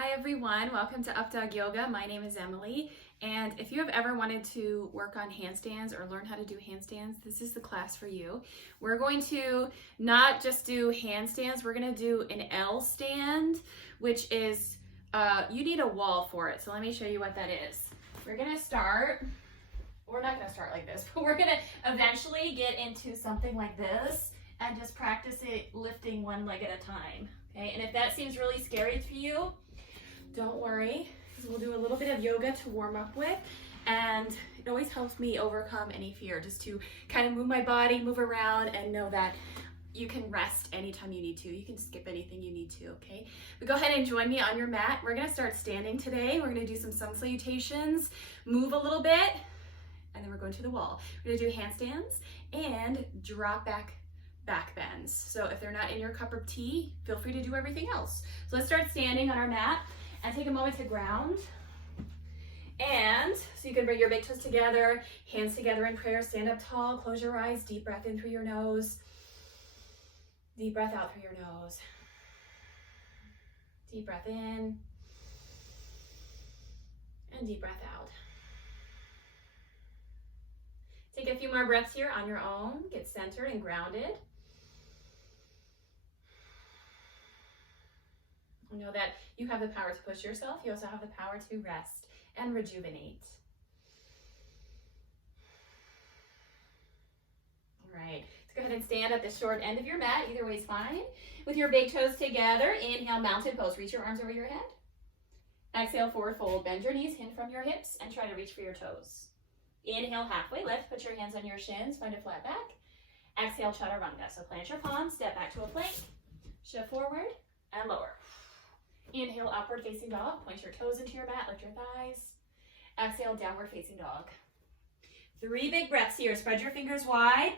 Hi everyone, welcome to Updawg-Yoga. My name is Emily, and if you have ever wanted to work on handstands or learn how to do handstands, this is the class for you. We're going to not just do handstands, we're going to do an L stand, which is, you need a wall for it. So let me show you what that is. We're not going to start like this, but we're going to eventually get into something like this and just practice it lifting one leg at a time. Okay, and if that seems really scary to you, don't worry, because we'll do a little bit of yoga to warm up with, and it always helps me overcome any fear, just to kind of move my body, move around, and know that you can rest anytime you need to. You can skip anything you need to, okay? But go ahead and join me on your mat. We're gonna start standing today. We're gonna do some sun salutations, move a little bit, and then we're going to the wall. We're gonna do handstands and drop back bends. So if they're not in your cup of tea, feel free to do everything else. So let's start standing on our mat and take a moment to ground. And so you can bring your big toes together, hands together in prayer, stand up tall, close your eyes, deep breath in through your nose, deep breath out through your nose, deep breath in, and deep breath out. Take a few more breaths here on your own, get centered and grounded. Know that you have the power to push yourself. You also have the power to rest and rejuvenate. All right, let's go ahead and stand at the short end of your mat. Either way is fine. With your big toes together, inhale, mountain pose. Reach your arms over your head. Exhale, forward fold. Bend your knees, hinge from your hips, and try to reach for your toes. Inhale, halfway lift. Put your hands on your shins. Find a flat back. Exhale, chaturanga. So plant your palms, step back to a plank, shift forward, and lower. Inhale, upward facing dog. Point your toes into your mat, lift your thighs. Exhale, downward facing dog. 3 big breaths here. Spread your fingers wide.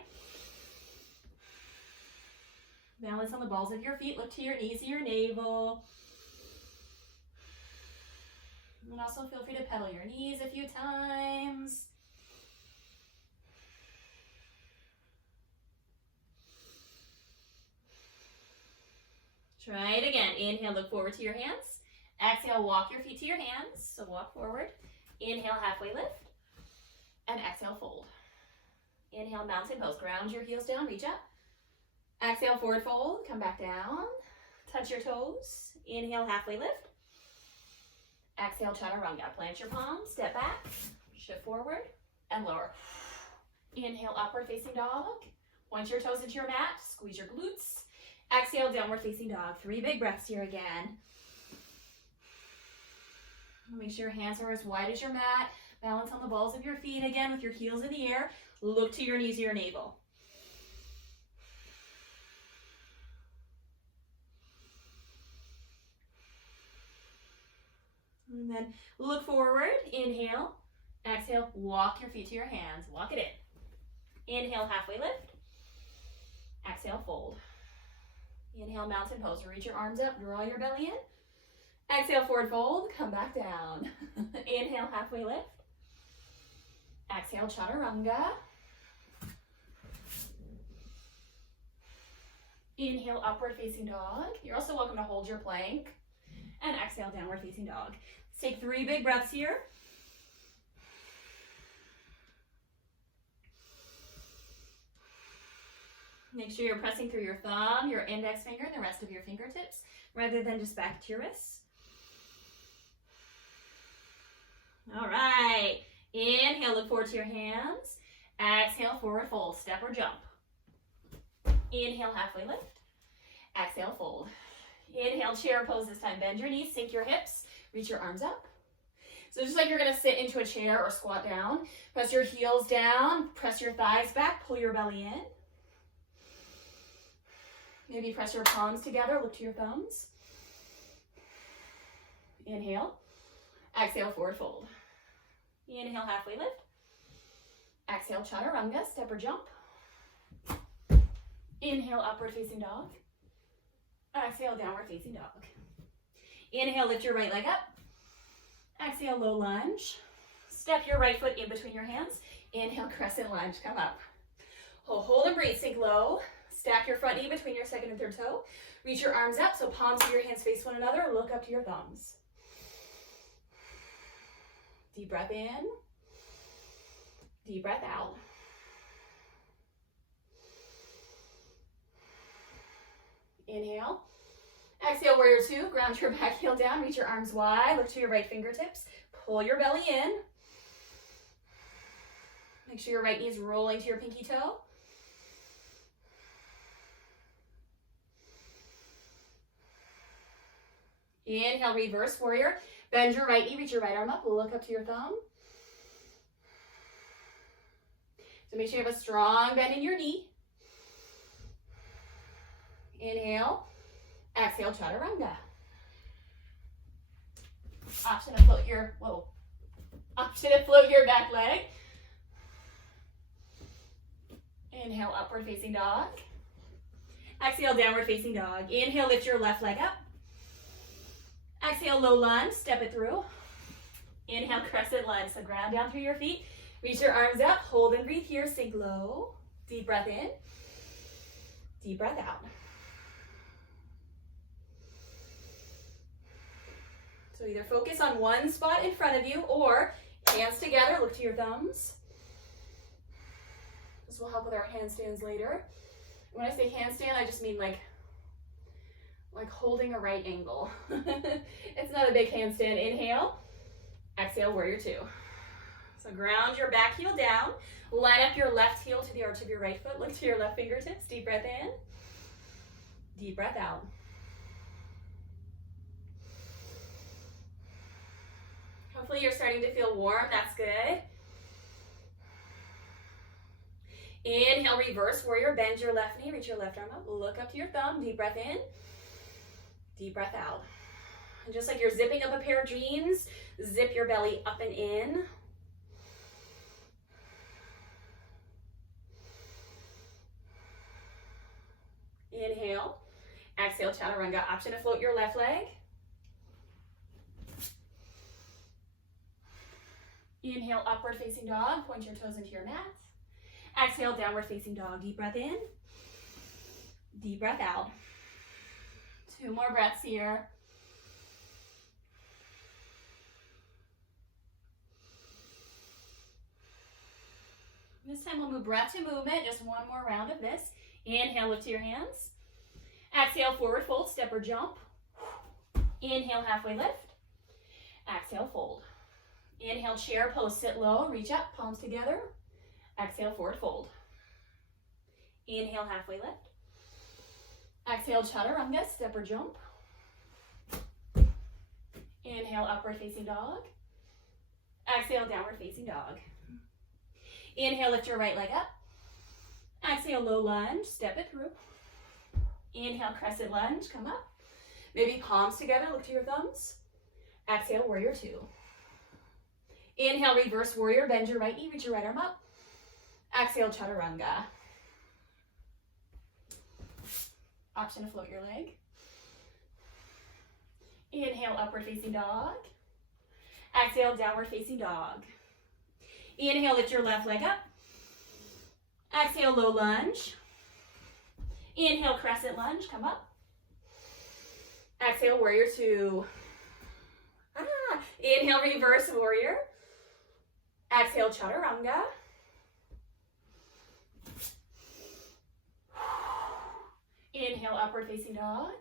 Balance on the balls of your feet. Look to your knees and your navel. And also feel free to pedal your knees a few times. Try it again. Inhale, look forward to your hands. Exhale, walk your feet to your hands. So walk forward. Inhale, halfway lift. And exhale, fold. Inhale, mountain pose. Ground your heels down, reach up. Exhale, forward fold. Come back down. Touch your toes. Inhale, halfway lift. Exhale, chaturanga. Plant your palms, step back, shift forward, and lower. Inhale, upward facing dog. Point your toes into your mat. Squeeze your glutes. Exhale, downward facing dog. 3 big breaths here again. Make sure your hands are as wide as your mat. Balance on the balls of your feet again with your heels in the air. Look to your knees or your navel. And then look forward. Inhale. Exhale, walk your feet to your hands. Walk it in. Inhale, halfway lift. Exhale, fold. Inhale, mountain pose. Reach your arms up, draw your belly in. Exhale, forward fold, come back down. Inhale, halfway lift. Exhale, chaturanga. Inhale, upward facing dog. You're also welcome to hold your plank. And exhale, downward facing dog. Let's take 3 big breaths here. Make sure you're pressing through your thumb, your index finger, and the rest of your fingertips, rather than just back to your wrists. All right. Inhale, look forward to your hands. Exhale, forward fold, step or jump. Inhale, halfway lift. Exhale, fold. Inhale, chair pose this time. Bend your knees, sink your hips, reach your arms up. So just like you're gonna sit into a chair or squat down, press your heels down, press your thighs back, pull your belly in. Maybe press your palms together, look to your thumbs. Inhale. Exhale, forward fold. Inhale, halfway lift. Exhale, chaturanga, step or jump. Inhale, upward facing dog. Exhale, downward facing dog. Inhale, lift your right leg up. Exhale, low lunge. Step your right foot in between your hands. Inhale, crescent lunge, come up. Hold and breathe, sink low. Stack your front knee between your second and third toe. Reach your arms up so palms of your hands face one another. Look up to your thumbs. Deep breath in. Deep breath out. Inhale. Exhale, warrior two. Ground your back heel down. Reach your arms wide. Look to your right fingertips. Pull your belly in. Make sure your right knee is rolling to your pinky toe. Inhale, reverse warrior. Bend your right knee, reach your right arm up, look up to your thumb. So make sure you have a strong bend in your knee. Inhale, exhale, chaturanga. Option to float your, option to float your back leg. Inhale, upward facing dog. Exhale, downward facing dog. Inhale, lift your left leg up. Exhale, low lunge, step it through. Inhale, crescent lunge, so ground down through your feet. Reach your arms up, hold and breathe here, sink low. Deep breath in, deep breath out. So either focus on one spot in front of you or hands together, look to your thumbs. This will help with our handstands later. When I say handstand, I just mean like holding a right angle. It's not a big handstand. Inhale, exhale, warrior two. So ground your back heel down, line up your left heel to the arch of your right foot, look to your left fingertips, deep breath in, deep breath out. Hopefully you're starting to feel warm, that's good. Inhale, reverse warrior, bend your left knee, reach your left arm up, look up to your thumb, deep breath in, deep breath out. And just like you're zipping up a pair of jeans, zip your belly up and in. Inhale, exhale, chaturanga. Option to float your left leg. Inhale, upward facing dog, point your toes into your mat. Exhale, downward facing dog, deep breath in, deep breath out. 2 more breaths here. This time we'll move breath to movement, just one more round of this. Inhale, lift to your hands. Exhale, forward fold, step or jump. Inhale, halfway lift. Exhale, fold. Inhale, chair pose, sit low, reach up, palms together. Exhale, forward fold. Inhale, halfway lift. Exhale, chaturanga, step or jump. Inhale, upward facing dog. Exhale, downward facing dog. Inhale, lift your right leg up. Exhale, low lunge, step it through. Inhale, crescent lunge, come up. Maybe palms together, look to your thumbs. Exhale, warrior two. Inhale, reverse warrior, bend your right knee, reach your right arm up. Exhale, chaturanga. Option to float your leg. Inhale, upward facing dog. Exhale, downward facing dog. Inhale, lift your left leg up. Exhale, low lunge. Inhale, crescent lunge, come up. Exhale, warrior two. Inhale, reverse warrior. Exhale, chaturanga. Inhale, upward facing dog.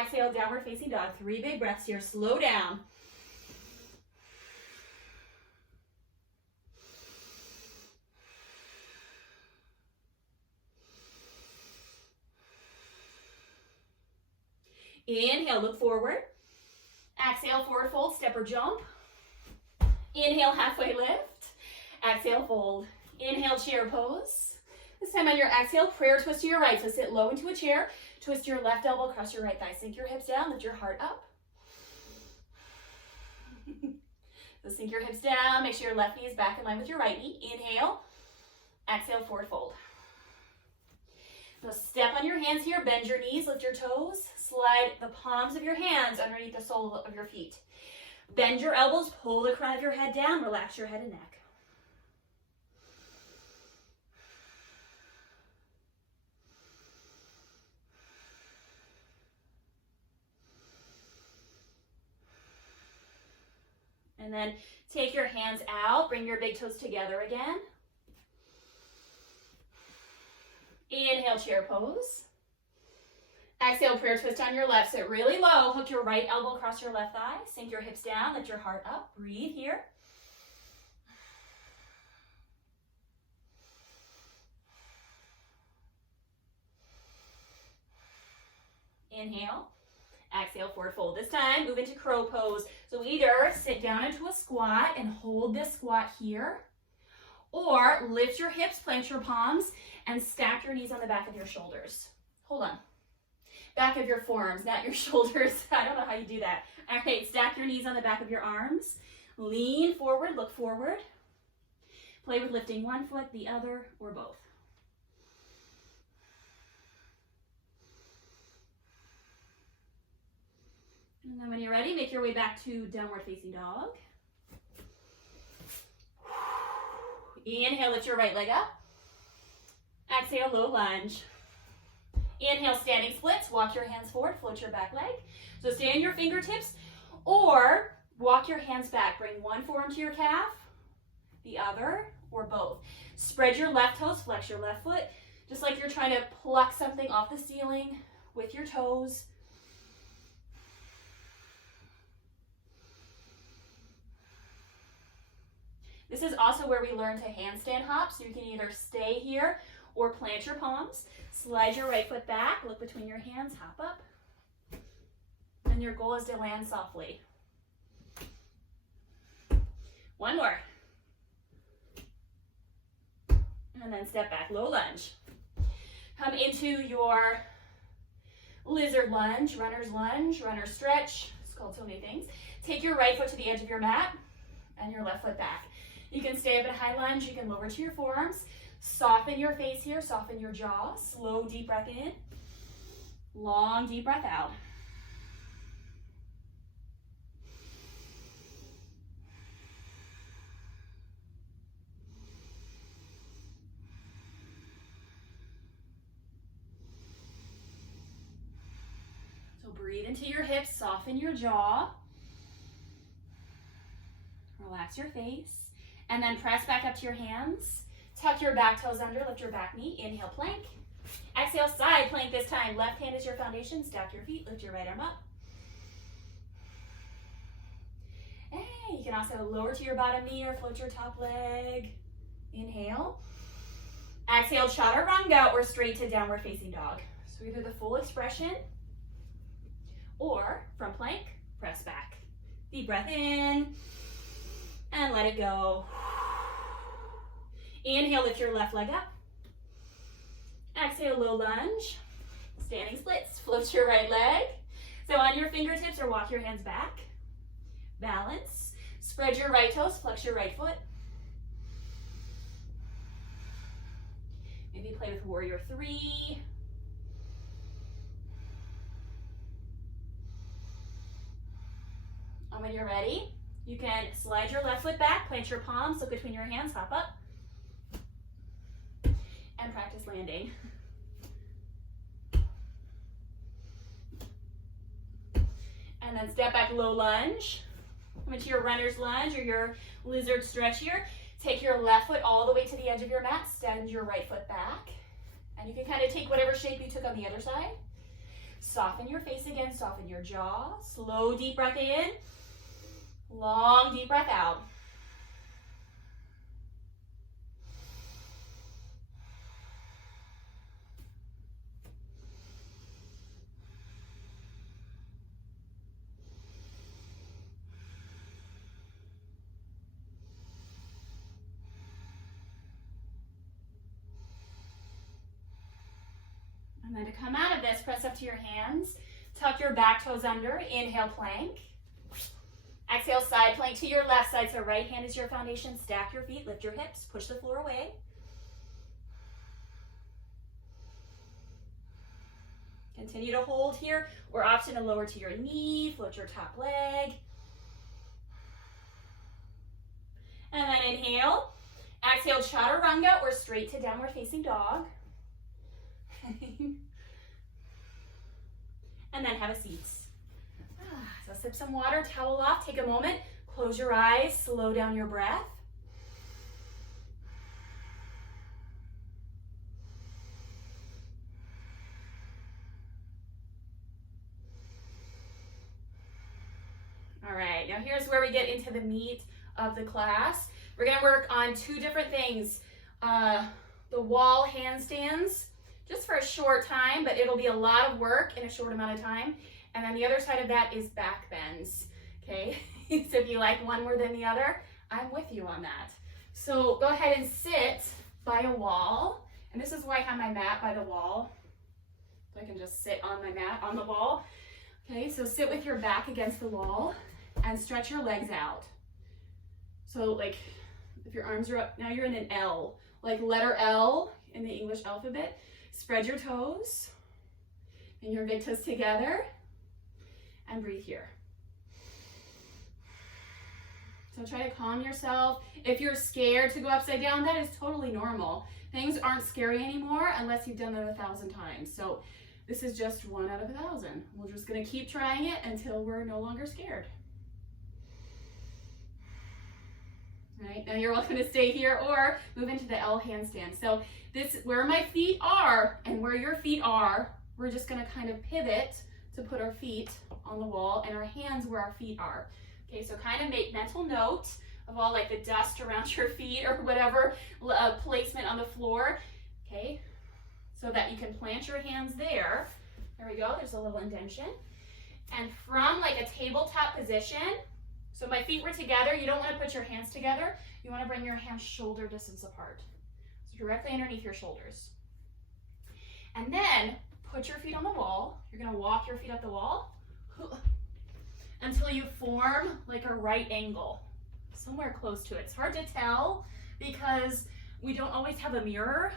Exhale, downward facing dog. 3 big breaths here. Slow down. Inhale, look forward. Exhale, forward fold, step or jump. Inhale, halfway lift. Exhale, fold. Inhale, chair pose. This time on your exhale, prayer twist to your right. So sit low into a chair. Twist your left elbow across your right thigh. Sink your hips down, lift your heart up. So sink your hips down. Make sure your left knee is back in line with your right knee. Inhale. Exhale, forward fold. Now step on your hands here. Bend your knees, lift your toes. Slide the palms of your hands underneath the sole of your feet. Bend your elbows, pull the crown of your head down, relax your head and neck. And then take your hands out, bring your big toes together again. Inhale, chair pose. Exhale, prayer twist on your left. Sit really low, hook your right elbow across your left thigh, sink your hips down, lift your heart up, breathe here. Inhale, exhale, forward fold. This time, move into crow pose. So either sit down into a squat and hold this squat here, or lift your hips, plant your palms, and stack your knees on the back of your shoulders. Hold on. Back of your forearms, not your shoulders. I don't know how you do that. All right, stack your knees on the back of your arms. Lean forward, look forward. Play with lifting one foot, the other, or both. And then when you're ready, make your way back to downward facing dog. Inhale, lift your right leg up. Exhale, low lunge. Inhale, standing splits. Walk your hands forward, float your back leg. So stay on your fingertips or walk your hands back. Bring one forearm to your calf, the other, or both. Spread your left toes, flex your left foot, just like you're trying to pluck something off the ceiling with your toes. This is also where we learn to handstand hop, so you can either stay here or plant your palms. Slide your right foot back, look between your hands, hop up. And your goal is to land softly. One more. And then step back, low lunge. Come into your lizard lunge, runner stretch. It's called so many things. Take your right foot to the edge of your mat and your left foot back. You can stay up in high lunge, you can lower to your forearms. Soften your face here, soften your jaw. Slow, deep breath in. Long, deep breath out. So breathe into your hips, soften your jaw. Relax your face. And then press back up to your hands. Tuck your back toes under, lift your back knee. Inhale, plank. Exhale, side plank this time. Left hand is your foundation. Stack your feet, lift your right arm up. Hey, you can also lower to your bottom knee or float your top leg. Inhale. Exhale, chaturanga or straight to downward facing dog. So either the full expression or from plank, press back. Deep breath in and let it go. Inhale, lift your left leg up. Exhale, low lunge. Standing splits, float your right leg. So on your fingertips or walk your hands back. Balance. Spread your right toes, flex your right foot. Maybe play with warrior 3. And when you're ready, you can slide your left foot back, plant your palms, look between your hands, hop up. And practice landing. And then step back, low lunge. Come into your runner's lunge or your lizard stretch here. Take your left foot all the way to the edge of your mat. Extend your right foot back. And you can kind of take whatever shape you took on the other side. Soften your face again, soften your jaw. Slow, deep breath in. Long, deep breath out. And then to come out of this, press up to your hands. Tuck your back toes under. Inhale, plank. Exhale, side plank to your left side. So right hand is your foundation. Stack your feet, lift your hips, push the floor away. Continue to hold here, or option to lower to your knee, float your top leg. And then inhale. Exhale, chaturanga or straight to downward facing dog. And then have a seat. So sip some water, towel off, take a moment, Close your eyes, slow down your breath. All right, now here's where we get into the meat of the class. We're gonna work on two different things. The wall handstands, just for a short time, but it'll be a lot of work in a short amount of time. And then the other side of that is back bends, okay? So if you like one more than the other, I'm with you on that. So go ahead and sit by a wall. And this is why I have my mat by the wall. So I can just sit on my mat on the wall. Okay, so sit with your back against the wall and stretch your legs out. So like if your arms are up, now you're in an L, like letter L in the English alphabet. Spread your toes and your big toes together and breathe here. So try to calm yourself. If you're scared to go upside down, that is totally normal. Things aren't scary anymore unless you've done it 1,000 times. So this is just 1 out of 1,000. We're just gonna keep trying it until we're no longer scared. All right, now you're welcome to stay here or move into the L handstand. So this, where my feet are and where your feet are, we're just gonna kind of pivot to put our feet on the wall and our hands where our feet are. Okay, so kind of make mental note of all like the dust around your feet or whatever placement on the floor, okay? So that you can plant your hands there. There we go, there's a little indentation. And from like a tabletop position, so my feet were together, you don't want to put your hands together, you want to bring your hands shoulder distance apart. So directly underneath your shoulders. And then put your feet on the wall. You're going to walk your feet up the wall until you form like a right angle, somewhere close to it. It's hard to tell because we don't always have a mirror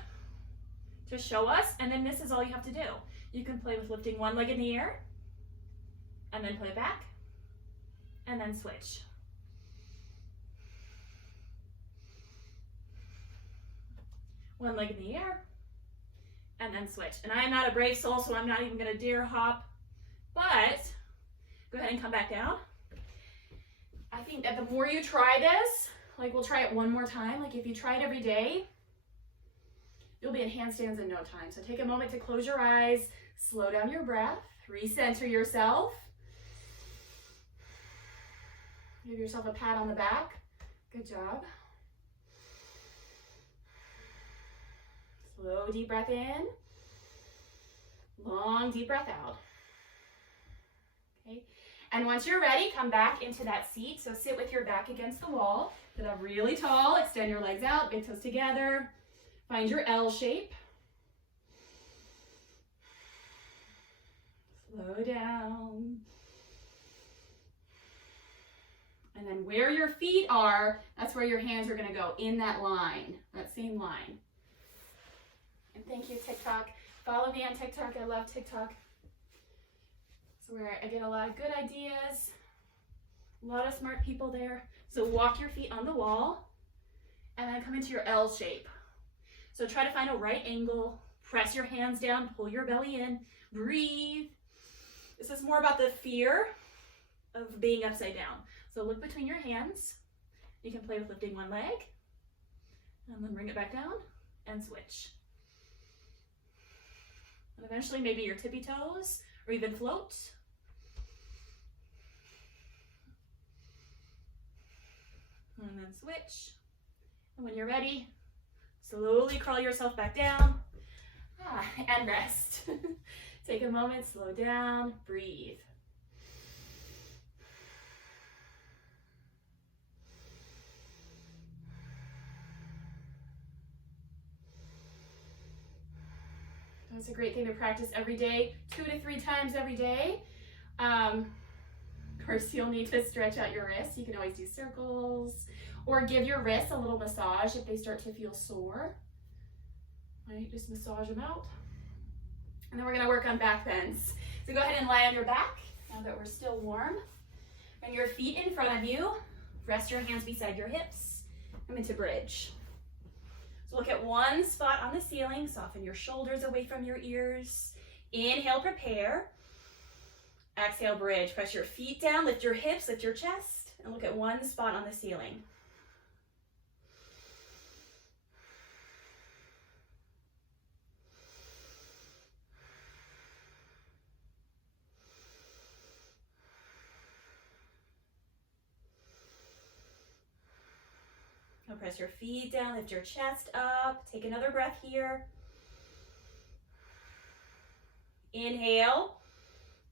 to show us, and then this is all you have to do. You can play with lifting one leg in the air, and then play back, and then switch. One leg in the air, and then switch. And I am not a brave soul, so I'm not even gonna dare hop, but go ahead and come back down. I think that the more you try this, like we'll try it one more time, like if you try it every day, you'll be in handstands in no time. So take a moment to close your eyes, slow down your breath, recenter yourself. Give yourself a pat on the back. Good job. Slow, deep breath in. Long, deep breath out. Okay. And once you're ready, come back into that seat. So sit with your back against the wall. Sit up really tall. Extend your legs out, big toes together. Find your L shape. Slow down. And then where your feet are, that's where your hands are going to go, in that line, that same line. And thank you, TikTok. Follow me on TikTok. I love TikTok. It's where I get a lot of good ideas, a lot of smart people there. So walk your feet on the wall and then come into your L shape. So try to find a right angle, press your hands down, pull your belly in, breathe. This is more about the fear of being upside down. So look between your hands. You can play with lifting one leg and then bring it back down and switch. And eventually maybe your tippy toes or even float. And then switch. And when you're ready, slowly crawl yourself back down and rest. Take a moment, slow down, breathe. That's a great thing to practice every day, 2 to 3 times every day. Of course, you'll need to stretch out your wrists. You can always do circles or give your wrists a little massage if they start to feel sore. Right, just massage them out. And then we're gonna work on back bends. So go ahead and lie on your back now that we're still warm. Bring your feet in front of you. Rest your hands beside your hips. Come into bridge. So look at one spot on the ceiling. Soften your shoulders away from your ears. Inhale, prepare. Exhale, bridge. Press your feet down, lift your hips, lift your chest, and look at one spot on the ceiling. Now press your feet down, lift your chest up. Take another breath here. Inhale,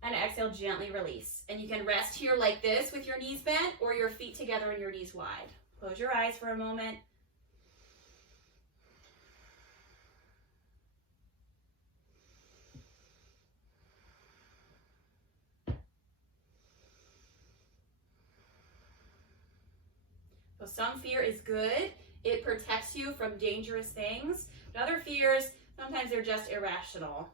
and exhale, gently release. And you can rest here like this with your knees bent or your feet together and your knees wide. Close your eyes for a moment. So some fear is good. It protects you from dangerous things. But other fears, sometimes they're just irrational.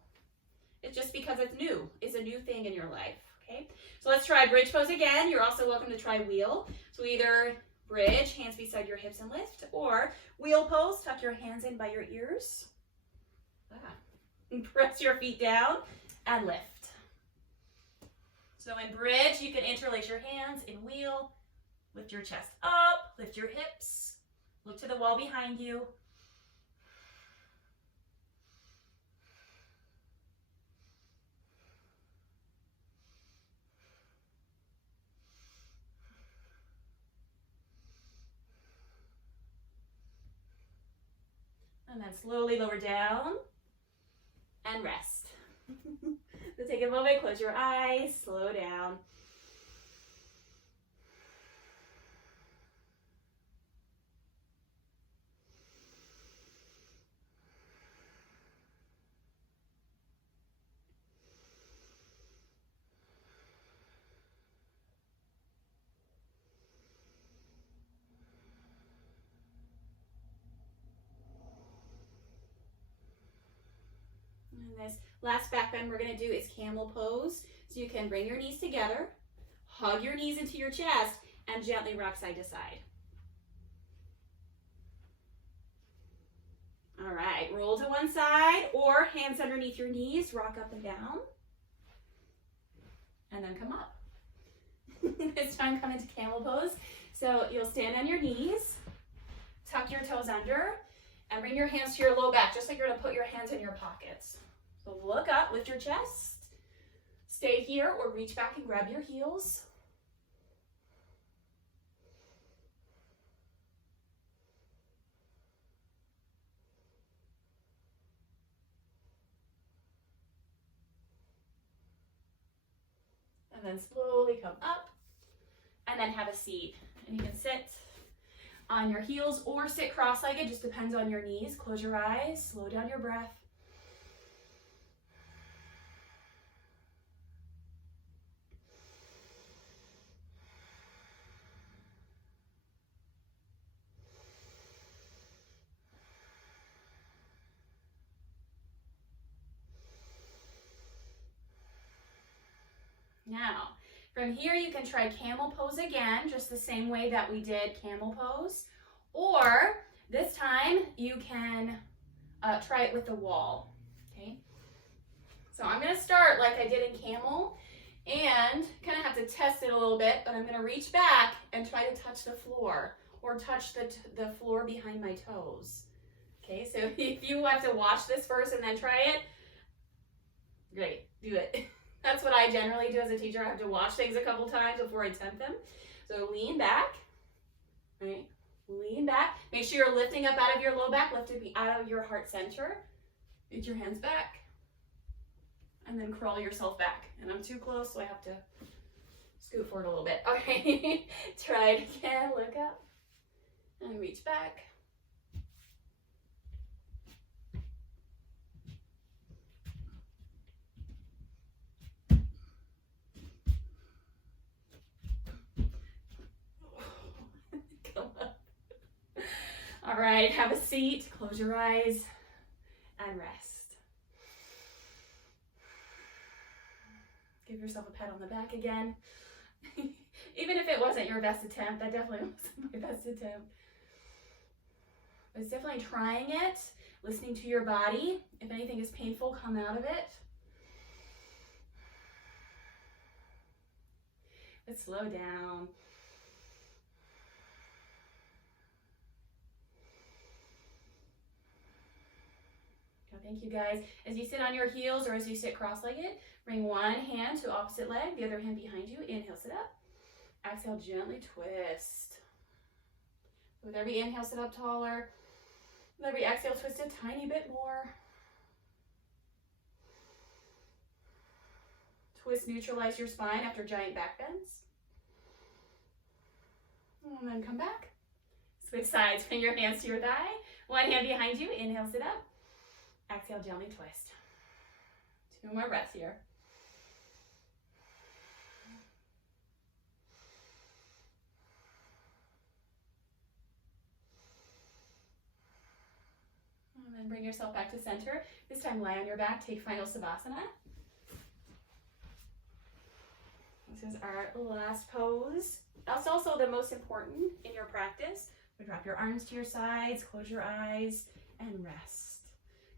It's just because it's new. It's a new thing in your life, okay? So let's try bridge pose again. You're also welcome to try wheel. So either bridge, hands beside your hips and lift, or wheel pose, tuck your hands in by your ears. And press your feet down and lift. So in bridge, you can interlace your hands. In wheel, lift your chest up, lift your hips, look to the wall behind you. And then slowly lower down and rest. So take a moment, close your eyes, slow down. And this last back bend we're going to do is camel pose. So you can bring your knees together, hug your knees into your chest, and gently rock side to side. All right, roll to one side or hands underneath your knees, rock up and down, and then come up. This time come into camel pose. So you'll stand on your knees, tuck your toes under, and bring your hands to your low back, just like you're gonna put your hands in your pockets. So look up, lift your chest, stay here or reach back and grab your heels. And then slowly come up and then have a seat. And you can sit on your heels or sit cross-legged, just depends on your knees. Close your eyes, slow down your breath. Now, from here you can try camel pose again, just the same way that we did camel pose. Or this time you can try it with the wall, okay? So I'm gonna start like I did in camel and kind of have to test it a little bit, but I'm gonna reach back and try to touch the floor or touch the floor behind my toes. Okay, so if you have to watch this first and then try it, great, do it. That's what I generally do as a teacher. I have to watch things a couple times before I attempt them. So lean back, right? Lean back. Make sure you're lifting up out of your low back, lift it out of your heart center. Get your hands back. And then crawl yourself back. And I'm too close, so I have to scoot forward a little bit. Okay, try it again. Look up and reach back. All right, have a seat, close your eyes, and rest. Give yourself a pat on the back again. Even if it wasn't your best attempt, that definitely wasn't my best attempt. But it's definitely trying it, listening to your body. If anything is painful, come out of it. But slow down. Thank you, guys. As you sit on your heels or as you sit cross-legged, bring one hand to opposite leg, the other hand behind you. Inhale, sit up. Exhale, gently twist. With every inhale, sit up taller. With every exhale, twist a tiny bit more. Twist, neutralize your spine after giant back bends. And then come back. Switch sides, bring your hands to your thigh. One hand behind you, inhale, sit up. Exhale, gently twist. 2 more breaths here. And then bring yourself back to center. This time lie on your back, take final Savasana. This is our last pose. That's also the most important in your practice. So drop your arms to your sides, close your eyes, and rest.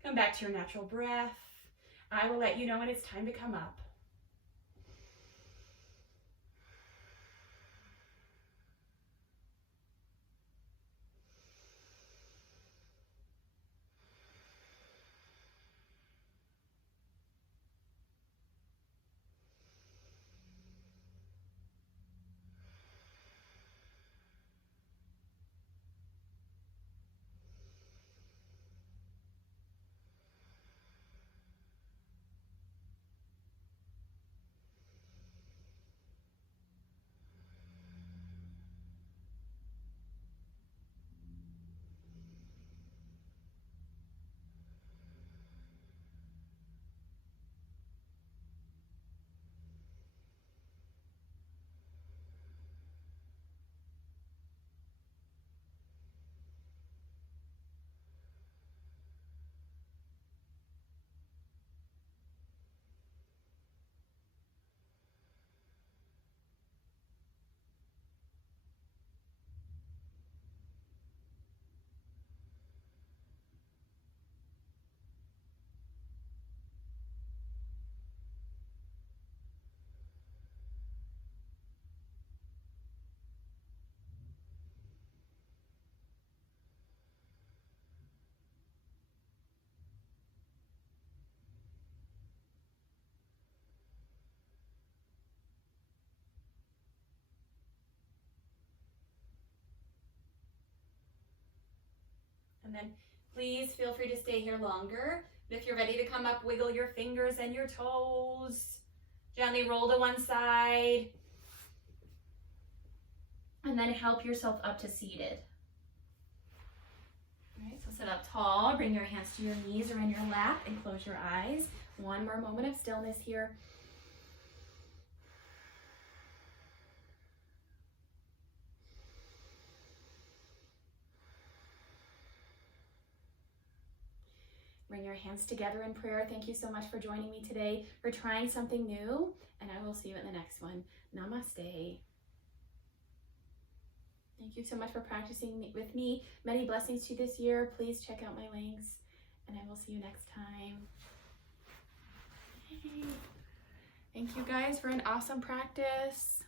Come back to your natural breath. I will let you know when it's time to come up. And then please feel free to stay here longer. If you're ready to come up, wiggle your fingers and your toes. Gently roll to one side. And then help yourself up to seated. All right, so sit up tall. Bring your hands to your knees or in your lap and close your eyes. One more moment of stillness here. Bring your hands together in prayer. Thank you so much for joining me today, for trying something new, and I will see you in the next one. Namaste. Thank you so much for practicing with me. Many blessings to you this year. Please check out my links, and I will see you next time. Yay. Thank you guys for an awesome practice.